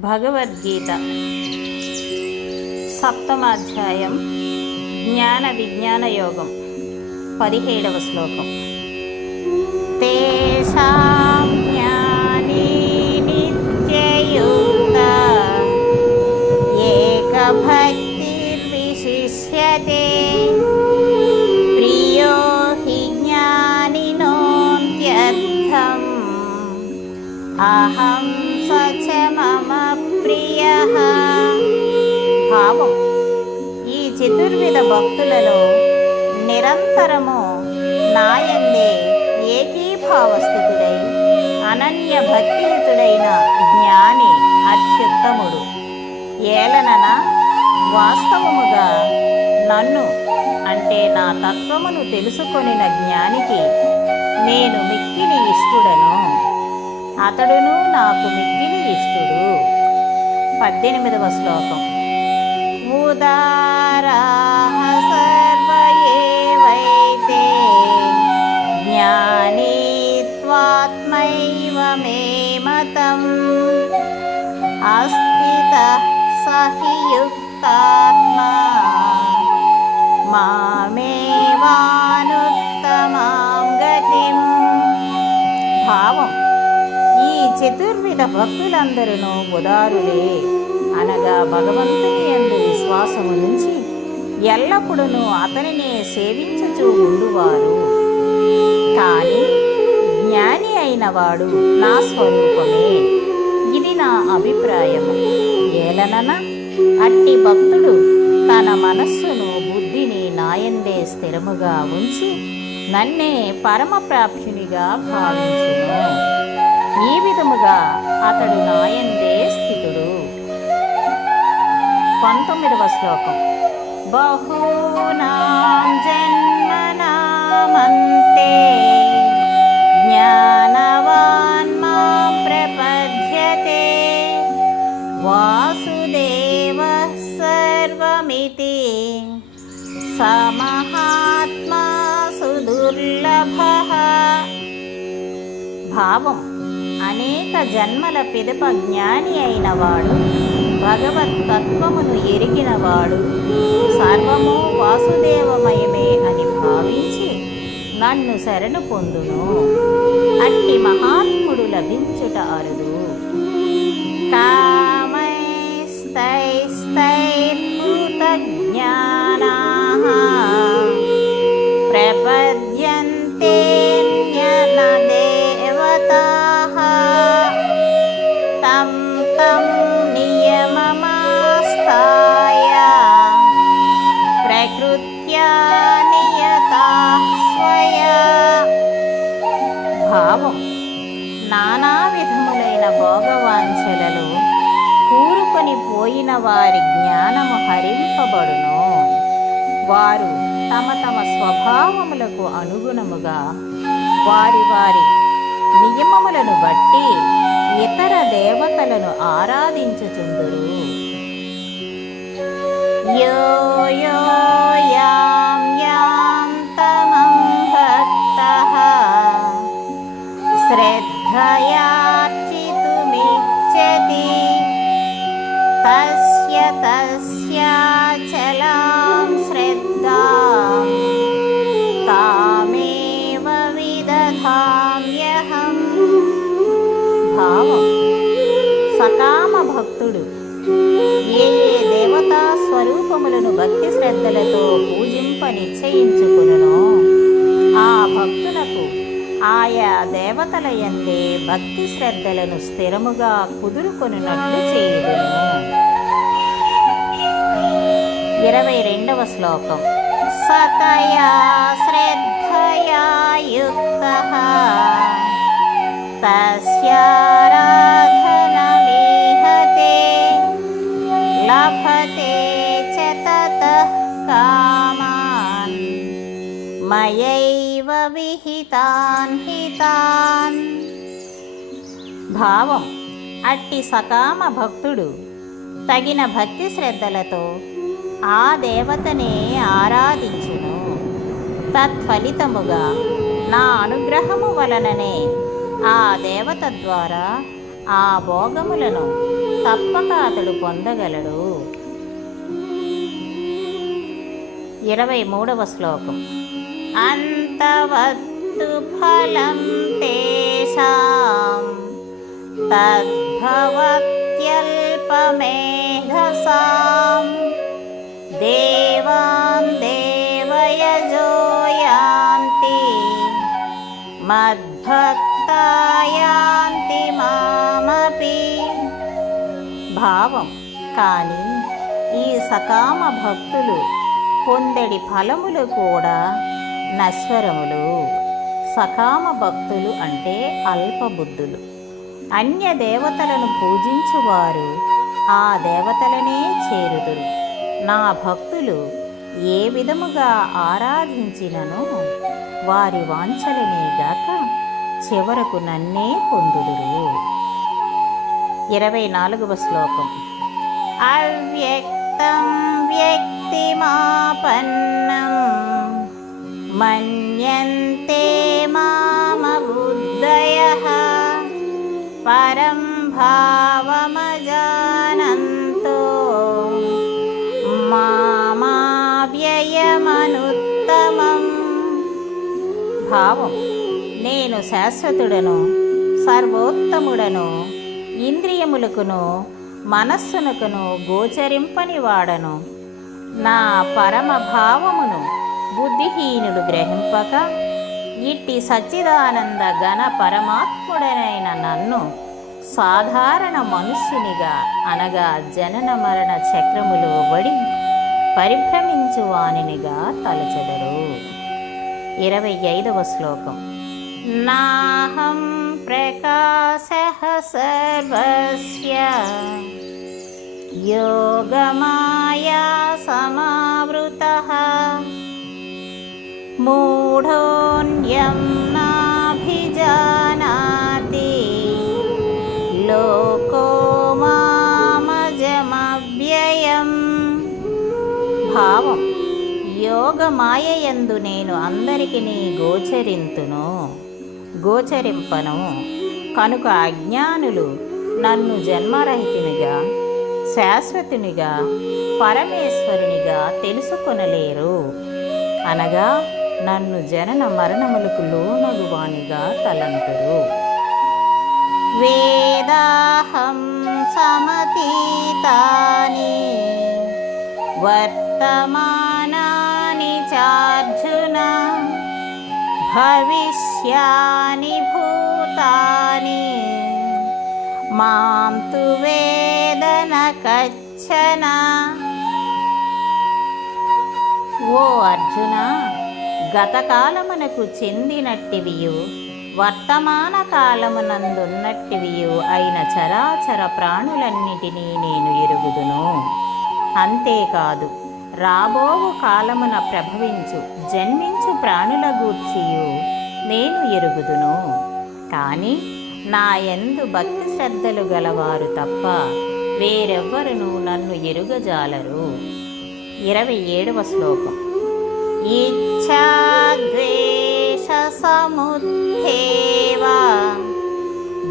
భగవద్గీత. సప్తమాధ్యాయం. జ్ఞాన విజ్ఞాన యోగం. పదిహేడవ శ్లోకం. తేషా చతుర్విధ భక్తులలో నిరంతరము నాయందే ఏకీభావస్థితుడై అనన్య భక్తియుతుడైన జ్ఞాని అత్యుత్తముడు. ఏలనన వాస్తవముగా నన్ను అంటే నా తత్వమును తెలుసుకొనిన జ్ఞానికి నేను మిక్కిలి ఇష్టుడను. అతడును నాకు మిక్కిలి ఇష్టుడు. పద్దెనిమిదవ శ్లోకం. ఉదారాహ సర్వ ఏవైతే జ్ఞానీ త్వాత్మైవ మే మతం అస్థిత సహి యుక్తాత్మా మామేవానుత్తమాం గతిం భావం ఈ చతుర్విధ భక్తులందరూ ఉదారులే అనగా భగవంతుని ఎందు విశ్వాసము నుంచి ఎల్లప్పుడూ అతనినే సేవించుచూ ఉండువారు. కానీ జ్ఞాని అయిన వాడు నా స్వరూపమే. ఇది నా అభిప్రాయము ఏలనన? అట్టి భక్తుడు తన మనస్సును బుద్ధిని నాయందే స్థిరముగా ఉంచి నన్నే పరమప్రాప్యునిగా భావించును. ఈ విధముగా అతడు నాయందే పంతొమ్మిదవ శ్లోకం. బహూనాం జన్మనామంతే జ్ఞానవాన్ మాం ప్రపద్యతే వాసుదేవ సర్వమితి సమహాత్మా సుదుర్లభ. భావం అనేక జన్మల పిదప జ్ఞాని అయినవాడు భగవత్ తత్వమును ఎరిగినవాడు. సర్వము వాసుదేవమయమే అని భావించి నన్ను శరణు పొందును. అట్టి మహాత్ముడు లభించుట అరుదు. కామైస్తైస్తైర్మృతజ్ఞానాః పోయిన వారి జ్ఞానము హరింపబడును. వారు తమ తమ స్వభావములకు అనుగుణముగా వారి వారి నియమములను బట్టి ఇతర దేవతలను ఆరాధించుచుందురు. యో యో యాం యాం తమం భక్తః. శ్రద్ధయార్చితుమిచ్చతి. తస్య తస్యాచలాం శ్రద్ధ తామేవ విదధామ్యహం భావం సకామ భక్తుడు ఏ ఏ దేవతా స్వరూపములను భక్తి శ్రద్ధలతో పూజింప నిశ్చయించుకును ఆ భక్తులకు ఆయా దేవతల యందే భక్తి శ్రద్ధలను స్థిరముగా కుదురుకొనున్నట్లు చేయుదును. ఇరవై రెండవ శ్లోకం. సతయా శ్రద్ధయా యుక్త తస్యారాధనమీహతే లభతే చ తతః కామాన్. మయైవ విహితాన్ హితాన్. భావం అట్టి సకామ భక్తుడు తగిన భక్తి శ్రద్ధలతో ఆ దేవతనే ఆరాధించును. తత్ఫలితముగా నా అనుగ్రహము వలననే ఆ దేవత ద్వారా ఆ భోగములను తప్పక అతడు పొందగలడు. ఇరవై మూడవ శ్లోకం. అంతవత్తు ఫలం తేషాం తద్భవత్యల్పమేధసాం. మద్భక్తా యాంతి మామపి. భావం కానీ ఈ సకామ భక్తులు పొందడి ఫలములు కూడా నశ్వరములు. సకామ భక్తులు అంటే అల్పబుద్ధులు. అన్య దేవతలను పూజించువారు ఆ దేవతలనే చేరుదురు. నా భక్తులు ఏ విధముగా ఆరాధించినను? వారి వాంఛలనేగాక చివరకు నన్నే పొందుదురు. ఇరవై నాలుగవ శ్లోకం. అవ్యక్తం వ్యక్తిమాపన్నం మన్యంతే మా భావం. నేను శాశ్వతుడను సర్వోత్తముడను ఇంద్రియములకును మనస్సునకును గోచరింపని వాడను నా పరమ భావమును బుద్ధిహీనుడు గ్రహింపక ఇట్టి సచ్చిదానంద ఘన పరమాత్ముడనైన నన్ను సాధారణ మనుష్యునిగా అనగా జనన మరణ చక్రములో బడి పరిభ్రమించు వానినిగా తలచెదరు. ఇరవై ఐదవ శ్లోకం. నాహం ప్రకాశ సర్వస్య యోగమాయా సమావృత మూఢోన్యం మాయయందు నేను అందరికి గోచరింతును. గోచరింపను. కనుక అజ్ఞానులు నన్ను జన్మరహితునిగా శాశ్వతునిగా పరమేశ్వరునిగా తెలుసుకొనలేరు. అనగా నన్ను జనన మరణములకు లోనగువానిగా తలంతురు. వేదాహం సమతీతాని వర్తమా అర్జున భవిష్యాని భూతాని మాం తు వేదన కచ్చన? ఓ అర్జున గతకాలమునకు చెందినట్టివియు వర్తమాన కాలమునందున్నట్టివియు అయిన చరాచర ప్రాణులన్నిటినీ నేను ఎరుగుదును. అంతేకాదు రాబోవు కాలమున ప్రభవించు జన్మించు ప్రాణుల గూర్చియు నేను ఎరుగుదును. కానీ నా యందు భక్తి శ్రద్ధలు గలవారు తప్ప వేరెవ్వరును నన్ను ఎరుగజాలరు. ఇరవై ఏడవ శ్లోకం. ఇచ్ఛాద్వేష సముద్ధేవ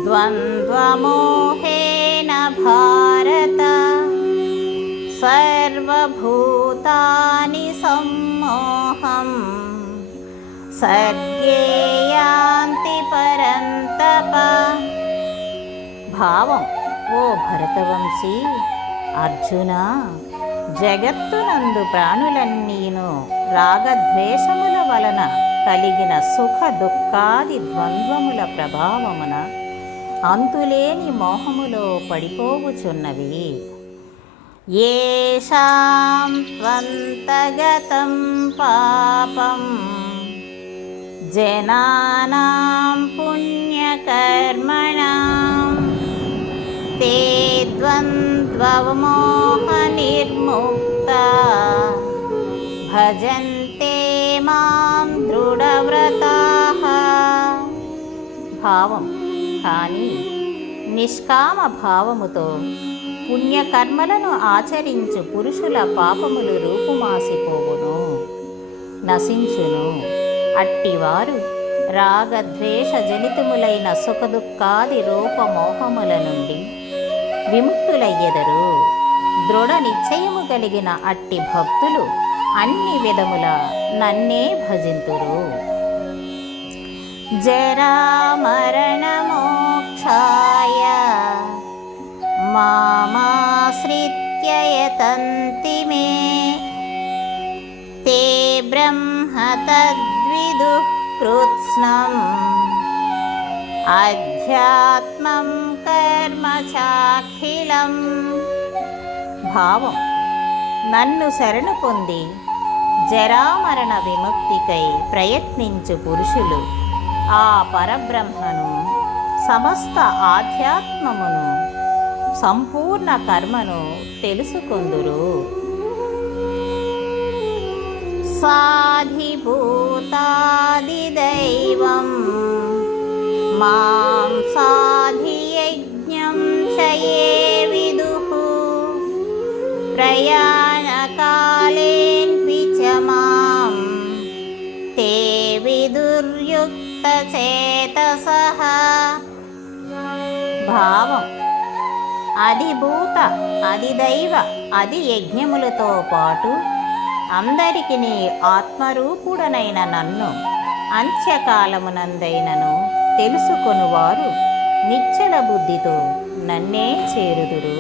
ద్వంద్వమోహేన సర్వభూతాని సమ్మోహం సర్గేయాంతి పరంతప భావం ఓ భరతవంశీ అర్జున జగత్తునందు ప్రాణులన్నీను రాగద్వేషముల వలన కలిగిన సుఖ దుఃఖాది ద్వంద్వముల ప్రభావమున అంతులేని మోహములో పడిపోవుచున్నవి. ఏషాం త్వంతగతం పాపం జనానాం పుణ్యకర్మణాం ते द्वन्द्वमोहनिर्मुक्ता భజంతే మాం దృఢవ్రతాః భావం కానీ నిష్కామ భావముతో పుణ్యకర్మలను ఆచరించు పురుషుల పాపములు రూపుమాసిపోవును నశించును. అట్టివారు రాగద్వేష జనితములైన సుఖదుఖాది రూపమోహముల నుండి విముక్తులయ్యెదరు. దృఢ నిశ్చయము కలిగిన అట్టి భక్తులు అన్ని విధముల నన్నే భజింతురు. జరామరణమోక్షాయ మా యతంతి మే ते ब्रह्म तद्विदुः कृत्स्नम् అధ్యాత్మం కర్మ చాఖిలం భావం నన్ను శరణు పొంది జరామరణ విముక్తికై ప్రయత్నించు పురుషులు ఆ పరబ్రహ్మను సమస్త ఆధ్యాత్మమును సంపూర్ణ కర్మను తెలుసుకొందురు. సాధిభూతాదిదైవం మాం సాధియజ్ఞం చయే విదు ప్రయాణకాలేన్పి చ మాం తే విదుర్యుక్తచేతసః. భావం అధిభూత అధిదైవ అది యజ్ఞములతో పాటు అందరికి నీ ఆత్మరూపుడనైన నన్ను అంత్యకాలమునందైనను తెలుసుకొనువారు. నిచ్చల బుద్ధితో నన్నే చేరుదురు.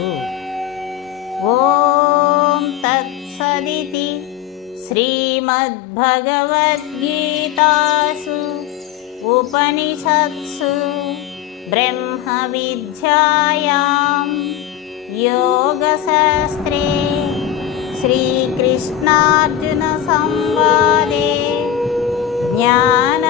ఓం తత్సదితి శ్రీమద్భగవద్గీతాసు ఉపనిషత్సు బ్రహ్మ విద్యాయాం యోగశాస్త్రే శ్రీకృష్ణార్జున సంవాదే జ్ఞాన